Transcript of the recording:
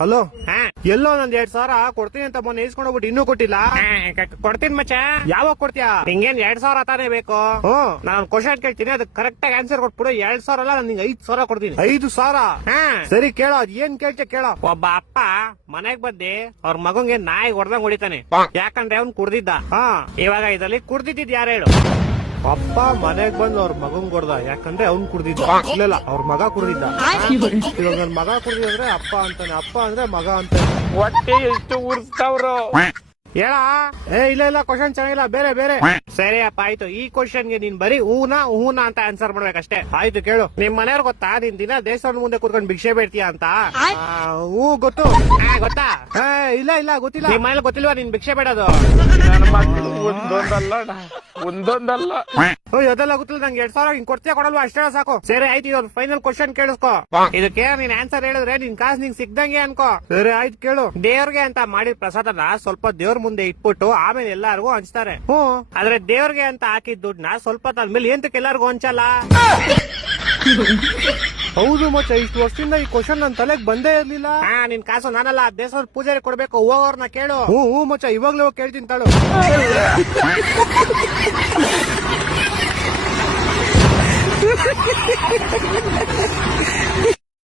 Hello, ಹಾ ಎಲ್ಲೋ ನಂದ್ 2,000 ಕೊಡ್ತೀನಿ ಅಂತ ಮೊನ್ನೆ ಇಸ್ಕೊಂಡೋಗ್ಬಿಟ್ಟು ಇನ್ನೂ ಕೊಟ್ಟಿಲ್ಲ. ಕೊಡ್ತೀನಿ ಮಚ್ಚ. ಯಾವಾಗ ಕೊಡ್ತೀಯಾ? ನಿಂಗೇನ್ 2,000 ತಾನೇ ಬೇಕು? ಹ್ಮ್, ನಾನು ಕ್ವಶನ್ ಕೇಳ್ತೀನಿ, ಅದಕ್ಕೆ ಕರೆಕ್ಟ್ ಆಗಿ ಆನ್ಸರ್ ಕೊಟ್ಬಿಡು. 2,000 ಅಲ್ಲ, ನಾನು ನಿಂಗೆ 5,000 ಕೊಡ್ತೀನಿ. 5,000? ಹಾ ಸರಿ, ಕೇಳೋ, ಅದ್ ಏನ್ ಕೇಳ್ತೀಯ ಕೇಳೋ. ಒಬ್ಬ ಅಪ್ಪ ಮನೆಗ್ ಬಂದಿ ಅವ್ರ ಮಗಂಗೆ ನಾಯಿ ಹೊಡೆದಂಗ್ ಹೊಡಿತಾನೆ, ಯಾಕಂದ್ರೆ ಅವ್ನ್ ಕುಡ್ದಿದ್ದ. ಹಾ, ಇವಾಗ ಇದ್ರಲ್ಲಿ ಕುಡ್ದಿದ್ದ ಯಾರು ಹೇಳು? ಅಪ್ಪ ಮನೆಗ್ ಬಂದು ಅವ್ರ ಮಗನ್ ಕೊಡ್ದ, ಯಾಕಂದ್ರೆ ಅವ್ನ್ ಕುಡ್ದಿದ್ದ. ಇಲ್ಲ, ಅವ್ರ ಮಗ ಕುಡ್ದಿದ್ದ. ಇವಾಗ ನನ್ ಮಗ ಕುಡ್ದಿದ್ರೆ ಅಪ್ಪ ಅಂತಾನೆ, ಅಪ್ಪ ಅಂದ್ರೆ ಮಗ ಅಂತಾನೆ. ಹೊಟ್ಟೆ ಎಷ್ಟು ಉರ್ಸ್ತಾವ್ರು. ಹೇಳ. ಇಲ್ಲ ಕ್ವಶನ್ ಚೆನ್ನಾಗಿಲ್ಲ, ಬೇರೆ ಬೇರೆ. ಸರಿ ಅಪ್ಪ, ಆಯ್ತು. ಈ ಕ್ವಶನ್ಗೆ ನೀನ್ ಬರೀ ಹೂನಾ ಅಂತ ಆನ್ಸರ್ ಮಾಡ್ಬೇಕಷ್ಟೇ. ಆಯ್ತು, ಕೇಳು. ನಿಮ್ ಮನೆಯವ್ರ ಗೊತ್ತಾ ನೀನ್ ದಿನ ದೇವಸ್ಥಾನದ ಮುಂದೆ ಕೂತ್ಕೊಂಡು ಭಿಕ್ಷೆ ಬೇಡ್ತೀಯ ಅಂತ? ಹೂ, ಗೊತ್ತು. ಗೊತ್ತಾ? ಇಲ್ಲ ಗೊತ್ತಿಲ್ಲ. ನಿಮ್ ಮನೇಲಿ ಗೊತ್ತಿಲ್ವಾ ನೀನ್ ಭಿಕ್ಷೆ ಬೇಡೋದು? ನನ್ನ ಮಕ್ಕಳು ಒಂದೊಂದಲ್ಲ ಅದೆಲ್ಲ ಗೊತ್ತಿಲ್ಲ ನಂಗೆ. 2,000 ಹಿಂಗ್ ಕೊಡ್ತೀಯ ಕೊಡಲ್ವಾ? ಅಷ್ಟೇ ಸಾಕು. ಸರಿ ಆಯ್ತು, ಇದೊಂದು ಫೈನಲ್ ಕ್ವಶನ್ ಕೇಳಿಸ್ಕೊ. ಇದಕ್ಕೆ ನೀನ್ ಆನ್ಸರ್ ಹೇಳಿದ್ರೆ ನಿನ್ ಕಾಸು ನಿಂಗ್ ಸಿಗ್ದಂಗೆ ಅನ್ಕೋ. ಸರಿ, ಆಯ್ತು, ಕೇಳು. ದೇವ್ರಿಗೆ ಅಂತ ಮಾಡಿದ ಪ್ರಸಾದನ ಸ್ವಲ್ಪ ದೇವ್ರ ಮುಂದೆ ಇಟ್ಬಿಟ್ಟು ಆಮೇಲೆ ಎಲ್ಲಾರ್ಗು ಹಂಚ್ತಾರೆ. ಆದ್ರೆ ದೇವ್ರಿಗೆ ಅಂತ ಹಾಕಿದ ದುಡ್ಡನ್ನ ಸ್ವಲ್ಪ ಆದ್ಮೇಲೆ ಎಂತಕ್ಕೆ ಎಲ್ಲಾರ್ಗು ಹಂಚಲ್ಲ? ಹೌದು ಮಚ್ಚ, ಇಷ್ಟು ವರ್ಷದಿಂದ ಈ ಕ್ವಶನ್ ನನ್ ತಲೆಗ್ ಬಂದೇ ಇರ್ಲಿಲ್ಲ. ನಿನ್ ಕಾಸು ನಾನಲ್ಲ, ದೇವಸ್ಥಾನ ಪೂಜಾರಿ ಕೊಡ್ಬೇಕು. ಹೋಗೋರ್ನ ಕೇಳು. ಹ್ಞೂ ಮಚ್ಚ, ಇವಾಗ್ಲೂ ಹೋಗಿ ಕೇಳ್ತೀನಿ ತಾಳು.